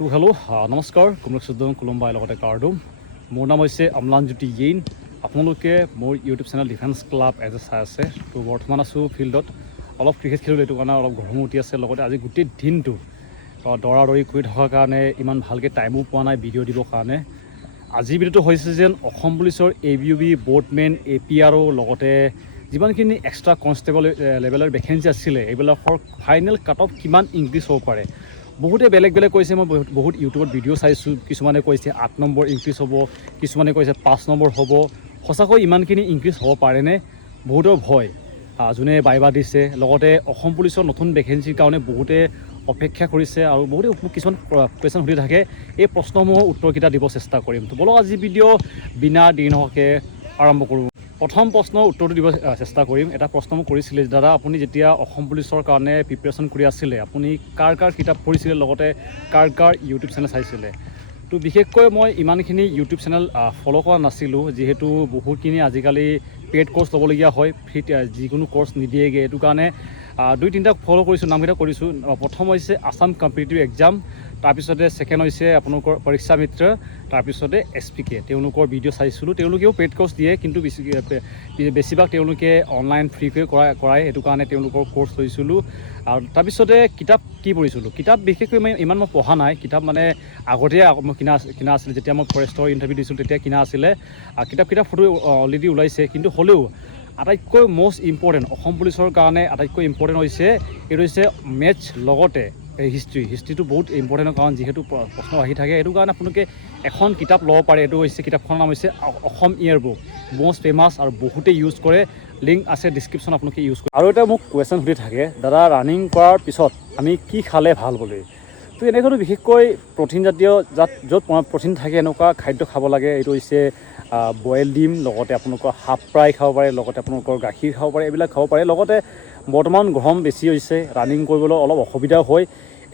তো হেল্ল' নমস্কাৰ কুমলক কোলম্বাই লগতে কাৰ্ডুম মোৰ নাম হৈছে অম্লানজ্যোতি য়েইন। আপোনালোকে মোৰ ইউটিউব চেনেল ডিফেন্স ক্লাব এজ এ চাই আছে। তো বৰ্তমান আছোঁ ফিল্ডত, অলপ ক্ৰিকেট খেলিলোঁ, এইটো কাৰণে অলপ গৰমো উঠি আছে। লগতে আজি গোটেই দিনটো দৌৰা দৌৰি কৰি থকাৰ কাৰণে ইমান ভালকৈ টাইমো পোৱা নাই ভিডিঅ' দিবৰ কাৰণে। আজিৰ ভিডিঅ'টো হৈছে যেন অসম পুলিচৰ ABUB বোৰ্ডমেন APRO লগতে যিমানখিনি এক্সট্ৰা কনষ্টেবল লেভেলৰ ভেকেঞ্চি আছিলে এইবিলাকৰ ফাইনেল কাট অফ কিমান ইনক্ৰিজ হ'ব পাৰে। বহুতে বেলেগ বেলেগ কৈছে, মই বহুত ইউটিউবত ভিডিঅ' চাইছোঁ। কিছুমানে কৈছে 8 নম্বৰ ইনক্ৰিজ হ'ব, কিছুমানে কৈছে 5 নম্বৰ হ'ব। সঁচাকৈ ইমানখিনি ইনক্ৰিজ হ'ব পাৰেনে? বহুতৰ ভয়, যোনে বাইবা দিছে। লগতে অসম পুলিচৰ নতুন ভেকেঞ্চিৰ কাৰণে বহুতে অপেক্ষা কৰিছে আৰু বহুতে মোক কিছুমান কুৱেশ্যন সুধি থাকে। এই প্ৰশ্নসমূহৰ উত্তৰকেইটা দিব চেষ্টা কৰিম। তো বলক আজি ভিডিঅ' বিনা দিনহকে আৰম্ভ কৰোঁ। প্ৰথম প্ৰশ্নৰ উত্তৰটো দিব চেষ্টা কৰিম। এটা প্ৰশ্ন মোক কৰিছিলে, দাদা আপুনি যেতিয়া অসম পুলিচৰ কাৰণে প্ৰিপেৰেশ্যন কৰি আছিলে আপুনি কাৰ কিতাপ পঢ়িছিলে, লগতে কাৰ ইউটিউব চেনেল চাইছিলে? তো বিশেষকৈ মই ইমানখিনি ইউটিউব চেনেল ফ'ল' কৰা নাছিলোঁ, যিহেতু বহুতখিনি আজিকালি পেইড ক'ৰ্চ ল'বলগীয়া হয়, ফ্ৰীত যিকোনো ক'ৰ্চ নিদিয়েগৈ। এইটো কাৰণে 2-3টা ফ'ল' কৰিছোঁ, নামকেইটা কৰিছোঁ। প্ৰথম হৈছে আছাম কম্পিটিটিভ এক্সাম, তাৰপিছতে ছেকেণ্ড হৈছে আপোনালোকৰ পৰীক্ষা মিত্ৰ, তাৰপিছতে SPK। তেওঁলোকৰ ভিডিঅ' চাইছিলোঁ। তেওঁলোকেও পেইড ক'ৰ্চ দিয়ে, কিন্তু বেছিভাগ তেওঁলোকে অনলাইন ফ্ৰীকৈ কৰায়। সেইটো কাৰণে তেওঁলোকৰ ক'ৰ্চ লৈছিলোঁ। আৰু তাৰপিছতে কিতাপ কি পঢ়িছিলোঁ? কিতাপ বিশেষকৈ ইমান মই পঢ়া নাই। কিতাপ মানে আগতেই মই কিনা আছিলে, যেতিয়া মই ফৰেষ্টৰ ইণ্টাৰভিউ দিছিলোঁ তেতিয়া কিনা আছিলে। কিতাপ ফটো অলৰেডি ওলাইছে, কিন্তু হ'লেও আটাইতকৈ মষ্ট ইম্পৰ্টেণ্ট অসম পুলিচৰ কাৰণে আটাইতকৈ ইম্পৰ্টেণ্ট হৈছে এইটো হৈছে মেথছ, লগতে হিষ্ট্ৰীটো বহুত ইম্পৰ্টেণ্ট, কাৰণ যিহেতু প্ৰশ্ন আহি থাকে। সেইটো কাৰণে আপোনালোকে এখন কিতাপ ল'ব পাৰে। এইটো হৈছে কিতাপখনৰ নাম হৈছে Assam year book, most famous আৰু বহুতেই ইউজ কৰে। লিংক আছে ডিছক্ৰিপশ্যন, আপোনালোকে ইউজ কৰে। আৰু এটা মোক কুৱেশ্যন সুধি থাকে, দাদা ৰানিং কৰাৰ পিছত আমি কি খালে ভাল বুলি? তো এনেকুৱাটো বিশেষকৈ প্ৰ'টিন জাতীয় য'ত প্ৰ'টিন থাকে এনেকুৱা খাদ্য খাব লাগে। এইটো হৈছে বইল ডিম, লগতে আপোনালোকৰ হাফ ফ্ৰাই খাব পাৰে, লগতে আপোনালোকৰ গাখীৰ খাব পাৰে, এইবিলাক খাব পাৰে। লগতে বৰ্তমান গৰম বেছি হৈছে, ৰানিং কৰিবলৈ অলপ অসুবিধাও হয়।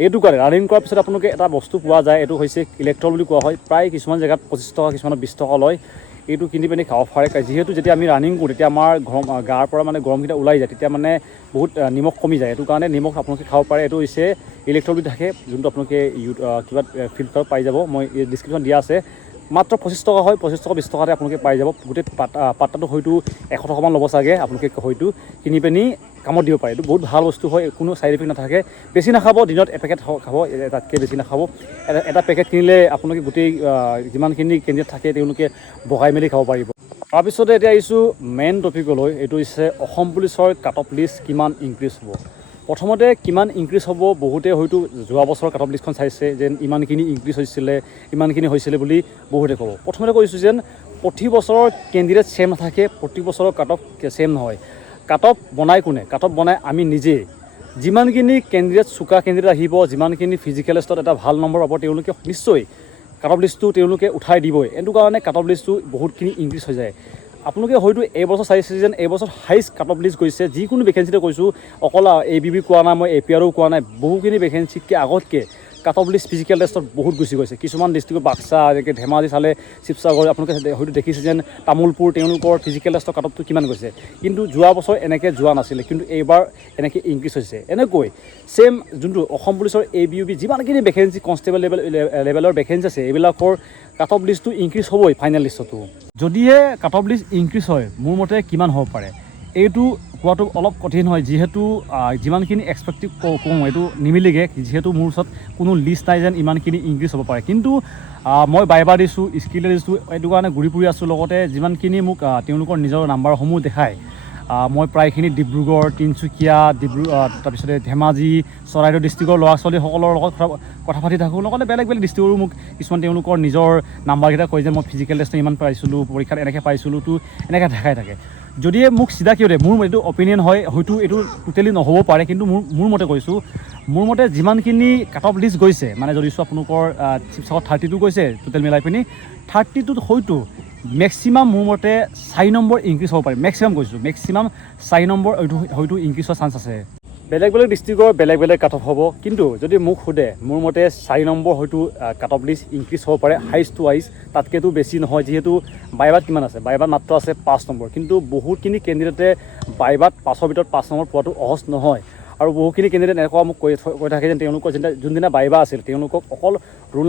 এইটো কাৰণে ৰানিং কৰাৰ পিছত আপোনালোকে এটা বস্তু পোৱা যায়, এইটো হৈছে ইলেক্ট্ৰল বুলি কোৱা হয়। প্ৰায় কিছুমান জেগাত 25 টকা, কিছুমানত 20 টকা লয়। এইটো কিনি পিনি খাব পাৰে। যিহেতু যেতিয়া আমি ৰানিং কৰোঁ তেতিয়া আমাৰ গাৰ পৰা মানে গৰমকেইটা ওলাই যায়, তেতিয়া মানে বহুত নিমখ কমি যায়। এইটো কাৰণে নিমখ আপোনালোকে খাব পাৰে। এইটো হৈছে ইলেক্ট্ৰল বুলি থাকে, যোনটো আপোনালোকে কিবা ফিল্টাৰত পাই যাব। মই ডিছক্ৰিপশ্যন দিয়া আছে। মাত্ৰ 25 টকা হয়, 25 টকা 20 টকাতে আপোনালোকে পাই যাব। গোটেই পাত্তাটো হয়তো 100 টকামান ল'ব চাগে, আপোনালোকে হয়তো কিনি পিনি কামত দিব পাৰে। এইটো বহুত ভাল বস্তু হয়, কোনো ছাইড ইফেক্ট নাথাকে। বেছি নাখাব, দিনত এপেকেট খাব, তাতকৈ বেছি নাখাব। এটা পেকেট কিনিলে আপোনালোকে গোটেই যিমানখিনি কেণ্ডিডেট থাকে তেওঁলোকে বহাই মেলি খাব পাৰিব। তাৰপিছতে এতিয়া আহিছোঁ মেইন টপিকলৈ। এইটো হৈছে অসম পুলিচৰ কাট অফ লিষ্ট কিমান ইনক্ৰিজ হ'ব। প্ৰথমতে কিমান ইনক্ৰিজ হ'ব, বহুতে হয়তো যোৱা বছৰ কাট অফ লিষ্টখন চাইছে যেন ইমানখিনি ইনক্ৰিজ ইমানখিনি হৈছিলে বুলি বহুতে ক'ব। প্ৰথমতে কৈছোঁ যেন প্ৰতি বছৰৰ কেণ্ডিডেট ছেম নাথাকে, প্ৰতি বছৰৰ কাট অফ ছেম নহয়। কাট অফ বনাই কোনে? কাট অফ বনাই আমি নিজেই। যিমানখিনি কেণ্ডিডেট চোকা কেণ্ডিডেট আহিব, যিমানখিনি ফিজিকেল টেষ্টত এটা ভাল নম্বৰ পাব, তেওঁলোকে নিশ্চয় কাট অফ লিষ্টটো তেওঁলোকে উঠাই দিবই। এইটো কাৰণে কাট অফ লিষ্টটো বহুতখিনি ইনক্ৰিজ হৈ যায়। আপোনালোকে হয়তো এইবছৰ চাইছে যেন এইবছৰ হাইষ্ট কাট অফ লিষ্ট গৈছে। যিকোনো ভেকেঞ্চিতে কৈছোঁ, অকল ABUB কোৱা নাই, মই APRO কোৱা নাই। বহুখিনি ভেকেঞ্চিতকৈ আগতকৈ কাট অফ লিষ্ট ফিজিকেল টেষ্টত বহুত গুচি গৈছে। কিছুমান ডিষ্ট্ৰিক্টৰ বাক্সা, যেনেকৈ ধেমাজি চালে, শিৱসাগৰ, আপোনালোকে হয়তো দেখিছে যেন তামোলপুৰ, তেওঁলোকৰ ফিজিকেল টেষ্টৰ কাট অফটো কিমান গৈছে। কিন্তু যোৱা বছৰ এনেকৈ যোৱা নাছিলে, কিন্তু এইবাৰ এনেকৈ ইনক্ৰিজ হৈছে। এনেকৈ ছেম যোনটো অসম পুলিচৰ ABUB যিমানখিনি ভেকেঞ্চি কনষ্টেবল লেভেলৰ ভেকেঞ্চি আছে, এইবিলাকৰ কাট অফ লিষ্টটো ইনক্ৰিজ হ'বই ফাইনেল লিষ্টতো। যদিহে কাট অফ লিষ্ট ইনক্ৰিজ হয়, মোৰ মতে কিমান হ'ব পাৰে এইটো কোৱাটো অলপ কঠিন হয়, যিহেতু যিমানখিনি এক্সপেক্টিভ কওঁ এইটো নিমিলেগৈ। যিহেতু মোৰ ওচৰত কোনো লিষ্ট নাই যেন ইমানখিনি ইনক্ৰিজ হ'ব পাৰে। কিন্তু মই বাইবা দিছোঁ, স্কিল দিছোঁ, এইটো কাৰণে ঘূৰি ফুৰি আছোঁ। লগতে যিমানখিনি মোক তেওঁলোকৰ নিজৰ নাম্বাৰসমূহ দেখায়, মই প্ৰায়খিনি ডিব্ৰুগড়, তিনিচুকীয়া, তাৰপিছতে ধেমাজি, চৰাইদেউ ডিষ্ট্ৰিক্টৰ ল'ৰা ছোৱালীসকলৰ লগত কথা পাতি থাকোঁ। লগতে বেলেগ ডিষ্ট্ৰিক্টৰো মোক কিছুমান তেওঁলোকৰ নিজৰ নাম্বাৰকেইটা কয় যে মই ফিজিকেল টেষ্টত ইমান পাইছিলোঁ, পৰীক্ষাত এনেকৈ পাইছিলোঁ, তো এনেকৈ দেখাই থাকে। যদিহে মোক চিধা কিয় দিয়ে, মোৰ এইটো অপিনিয়ন হয়, হয়তো এইটো টোটেলি নহ'ব পাৰে। কিন্তু মোৰ মতে কৈছোঁ, মোৰ মতে যিমানখিনি কাট অফ লিষ্ট গৈছে, মানে যদি চোৱা আপোনালোকৰ শিৱসাগৰ 32 গৈছে টোটেল মিলাই পিনি, 32ত হয়তো মেক্সিমাম মোৰ মতে 4 নম্বৰ ইনক্ৰিজ হ'ব পাৰে। মেক্সিমাম কৈছোঁ, মেক্সিমাম 4 নম্বৰ হয়তো ইনক্ৰিজ হোৱাৰ চান্স আছে। বেলেগ ডিষ্ট্ৰিক্টৰ বেলেগ কাট অফ হ'ব। কিন্তু যদি মোক সোধে, মোৰ মতে 4 নম্বৰ হয়তো কাট অফ লিষ্ট ইনক্ৰিজ হ'ব পাৰে, হাইষ্ট টু হাইষ্ট, তাতকৈতো বেছি নহয়। যিহেতু বাইবাত কিমান আছে? বাইবাত মাত্ৰ আছে 5 নম্বৰ। কিন্তু বহুতখিনি কেণ্ডিডেটে বাইবাত 5ৰ ভিতৰত 5 নম্বৰ পোৱাটো সহজ নহয়। আৰু বহুখিনি কেণ্ডিডেট এনেকুৱা মোক কৈ থাকে যেন তেওঁলোকৰ যোনদিনা বাইবা আছিল তেওঁলোকক অকল ৰোল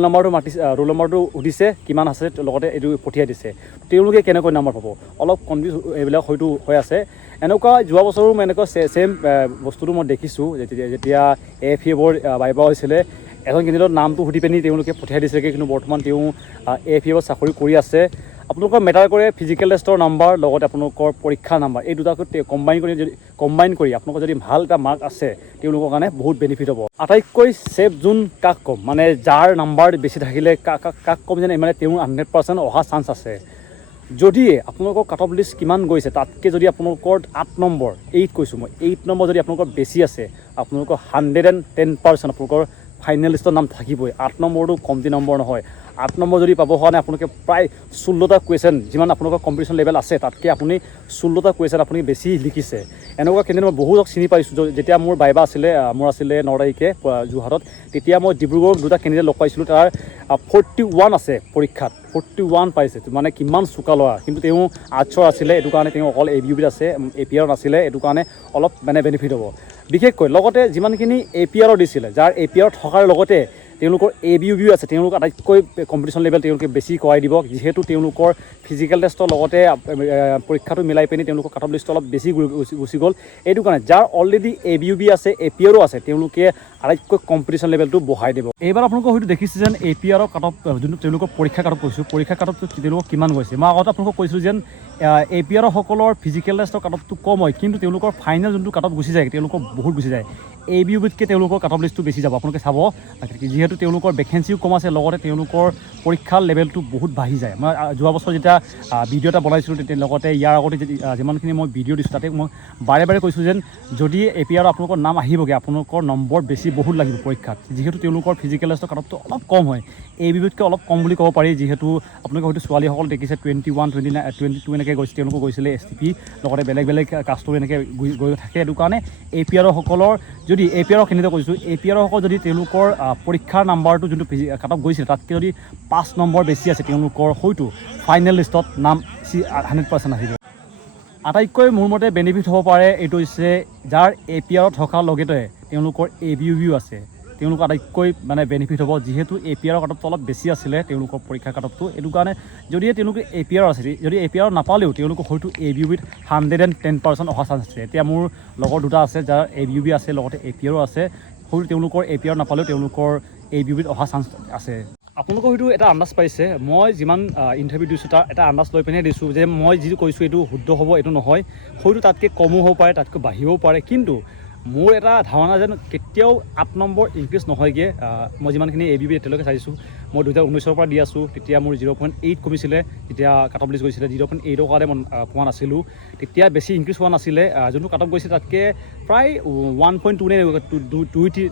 নম্বৰটো সুধিছে কিমান আছে লগতে এইটো পঠিয়াই দিছে। তেওঁলোকে কেনেকৈ নম্বৰ পাব, অলপ কনফিউজ এইবিলাক হয়তো হৈ আছে। এনেকুৱা যোৱা বছৰো মই এনেকুৱা ছেম বস্তুটো মই দেখিছোঁ। যেতিয়া AFEFৰ বাইবা হৈছিলে এজন কেণ্ডিডেটৰ নামটো সুধি পিনি তেওঁলোকে পঠিয়াই দিছেগৈ, কিন্তু বৰ্তমান তেওঁ AFEFত চাকৰি কৰি আছে। আপোনালোকৰ মেটাৰ কৰে ফিজিকেল টেষ্টৰ নাম্বাৰ লগতে আপোনালোকৰ পৰীক্ষাৰ নাম্বাৰ, এই দুটাকৈ কম্বাইন কৰি আপোনালোকৰ যদি ভাল এটা মাৰ্ক আছে তেওঁলোকৰ কাৰণে বহুত বেনিফিট হ'ব। আটাইতকৈ ছেফ জোন কাক ক'ম, মানে যাৰ নাম্বাৰ বেছি থাকিলে কাক ক'ম যেন মানে তেওঁৰ 100% অহা চান্স আছে। যদি আপোনালোকৰ কাট অফ লিষ্ট কিমান গৈছে তাতকৈ যদি আপোনালোকৰ 8 নম্বৰ 8 কৈছোঁ মই 8 নম্বৰ যদি আপোনালোকৰ বেছি আছে আপোনালোকৰ 110% আপোনালোকৰ ফাইনেল লিষ্টৰ নাম থাকিবই। 8 নম্বৰটো কমটি নম্বৰ নহয়। 8 নম্বৰ যদি পাব হোৱা নাই আপোনালোকে প্ৰায় 16টা কুৱেশ্যন যিমান আপোনালোকৰ কম্পিটিশ্যন লেভেল আছে তাতকৈ আপুনি 16টা কুৱেশ্যন আপুনি বেছি লিখিছে। এনেকুৱা কেণ্ডিডেট মই বহুতক চিনি পাইছোঁ। যেতিয়া মোৰ বাইবা আছিলে, মোৰ আছিলে 9 তাৰিখে যোৰহাটত, তেতিয়া মই ডিব্ৰুগড়ত 2টা কেণ্ডিডেট লগ পাইছিলোঁ। তাৰ 41 আছে পৰীক্ষাত, 41 পাইছে, মানে কিমান চোকা ল'ৰা। কিন্তু তেওঁ আৰ্টছৰ আছিলে, এইটো কাৰণে তেওঁ অকল ABUBত আছে, APR নাছিলে, এইটো কাৰণে অলপ মানে বেনিফিট হ'ব। বিশেষকৈ লগতে যিমানখিনি APR দিছিলে, যাৰ APR থকাৰ লগতে তেওঁলোকৰ ABUB আছে, তেওঁলোক আটাইতকৈ কম্পিটিশ্যন লেভেল তেওঁলোকে বেছি কৰাই দিব, যিহেতু তেওঁলোকৰ ফিজিকেল টেষ্টৰ লগতে পৰীক্ষাটো মিলাই পিনি তেওঁলোকৰ কাট অফ লিষ্ট অলপ বেছি গুচি গ'ল। এইটো কাৰণে যাৰ অলৰেডি ABUB আছে, APRও আছে, তেওঁলোকে আটাইতকৈ কম্পিটিশ্যন লেভেলটো বঢ়াই দিব। এইবাৰ আপোনালোকৰ হয়তো দেখিছে যেন APRৰ কাট অফ যোনটো তেওঁলোকৰ পৰীক্ষা কাট অফ কৈছোঁ, পৰীক্ষা কাট অফটো তেওঁলোকক কিমান গৈছে। মই আগতে আপোনালোকক কৈছোঁ যেন APR সকলৰ ফিজিকেল টেষ্টৰ কাট অফটো কম হয়, কিন্তু তেওঁলোকৰ ফাইনেল যোনটো কাট অফ গুচি যায় তেওঁলোকৰ বহুত গুচি যায়। ABUBতকৈ তেওঁলোকৰ কাট অফ লিষ্টটো বেছি যাব। আপোনালোকে চাব, যিহেতু তেওঁলোকৰ ভেকেঞ্চিও কম আছে, লগতে তেওঁলোকৰ পৰীক্ষাৰ লেভেলটো বহুত বাঢ়ি যায়। মই যোৱা বছৰ যেতিয়া ভিডিঅ' এটা বনাইছিলোঁ তেতিয়া লগতে ইয়াৰ আগতে যিমানখিনি মই ভিডিঅ' দিছোঁ তাতে মই বাৰে কৈছোঁ যেন যদি APR আপোনালোকৰ নাম আহিবগৈ আপোনালোকৰ নম্বৰ বেছি বহুত লাগিব পৰীক্ষাত, যিহেতু তেওঁলোকৰ ফিজিকেল টেষ্টৰ কাট অফটো অলপ কম হয়। ABUBতকৈ অলপ কম বুলি ক'ব পাৰি, যিহেতু আপোনালোকে হয়তো ছোৱালীসকল দেখিছে 21, 29, 22 এনেকৈ গৈছে, তেওঁলোকো গৈছিলে STP, লগতে বেলেগ কাষ্টৰ এনেকৈ গৈ থাকে। সেইটো কাৰণে APR সকলৰ যদি APR কেনেকৈ কৈছোঁ, APR সকল যদি তেওঁলোকৰ পৰীক্ষাৰ নাম্বাৰটো যোনটো কাট অফ গৈছিলে তাতকৈ যদি 5 নম্বৰ বেছি আছে তেওঁলোকৰ হয়তো ফাইনেল লিষ্টত নাম 100% আহিব। আটাইতকৈ মোৰ মতে বেনিফিট হ'ব পাৰে এইটো হৈছে যাৰ APR থকাৰ লগতে তেওঁলোকৰ ABUBও আছে, তেওঁলোকৰ আটাইতকৈ মানে বেনিফিট হ'ব, যিহেতু APR কাট অফটো অলপ বেছি আছিলে তেওঁলোকৰ পৰীক্ষা কাট অফটো। এইটো কাৰণে যদিহে তেওঁলোকে APR আছে, যদি APR নাপালেও তেওঁলোকক হয়তো ABUBত 110% অহা চান্স আছে। এতিয়া মোৰ লগৰ 2টা আছে যাৰ ABUB আছে লগতে APRও আছে, হয়তো তেওঁলোকৰ APR নাপালেও তেওঁলোকৰ ABUBত অহা চান্স আছে। আপোনালোকৰ হয়তো এটা আন্দাজ পাইছে, মই যিমান ইণ্টাৰভিউ দিছোঁ তাৰ এটা আন্দাজ লৈ পিনে দিছোঁ যে মই যিটো কৈছোঁ এইটো শুদ্ধ হ'ব এইটো নহয়, হয়তো তাতকৈ কমো হ'ব পাৰে, তাতকৈ বাঢ়িবও পাৰে। কিন্তু মোৰ এটা ধাৰণা যেন কেতিয়াও 8 নম্বৰ ইনক্ৰিজ নহয়গৈ। মই যিমানখিনি ABUB এতিয়ালৈকে চাইছোঁ, মই 2019ৰ পৰা দি আছোঁ, তেতিয়া মোৰ 0.8 কমিছিলে, যেতিয়া কাট অফ লিষ্ট গৈছিলে 0.8ৰ কাৰণে মই পোৱা নাছিলোঁ, তেতিয়া বেছি ইনক্ৰিজ হোৱা নাছিলে। যোনটো কাট অফ গৈছিলে তাতকৈ প্ৰায় 1.2 নে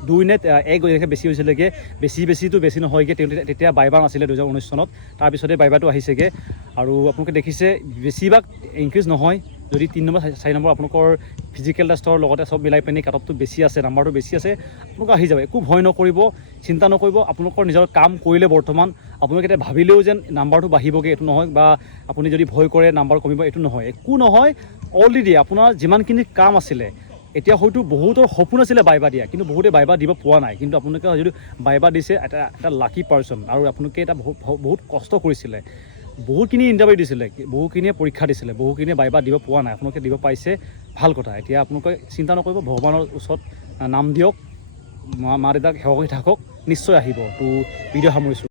2 নে 1 এনেকৈ বেছি হৈছিলেগৈ। বেছি নহয়গৈ। তেতিয়া বাইবা নাছিলে 2019 চনত, তাৰপিছতে বাইবাটো আহিছেগৈ। আৰু আপোনালোকে দেখিছে বেছিভাগ ইনক্ৰিজ নহয়। যদি 3 নম্বৰ 4 নম্বৰ আপোনালোকৰ ফিজিকেল টেষ্টৰ লগতে চব মিলাই পিনি কাট অফটো বেছি আছে, নাম্বাৰটো বেছি আছে, আপোনালোকে আহি যাব। একো ভয় নকৰিব, চিন্তা নকৰিব। আপোনালোকৰ নিজৰ কাম কৰিলে বৰ্তমান আপোনালোকে এতিয়া ভাবিলেও যেন নাম্বাৰটো বাঢ়িবগৈ এইটো নহয়, বা আপুনি যদি ভয় কৰে নাম্বাৰ কমিব এইটো নহয়, একো নহয়। অলৰেডি আপোনাৰ যিমানখিনি কাম আছিলে, এতিয়া হয়তো বহুতৰ সপোন আছিলে বাইবা দিয়া, কিন্তু বহুতে বাইবা দিব পোৱা নাই। কিন্তু আপোনালোকে যদি বাইবা দিছে, এটা লাকি পাৰ্চন, আৰু আপোনালোকে এটা বহুত কষ্ট কৰিছিলে, বহুতখিনি ইণ্টাৰভিউ দিছিলে, বহুখিনিয়ে পৰীক্ষা দিছিলে, বহুখিনিয়ে বাইবা দিব পোৱা নাই, আপোনালোকে দিব পাইছে, ভাল কথা। এতিয়া আপোনালোকে চিন্তা নকৰিব, ভগৱানৰ ওচৰত নাম দিয়ক, মা দেউতাক সেৱা কৰি থাকক, নিশ্চয় আহিব। তো ভিডিঅ' সামৰিছোঁ।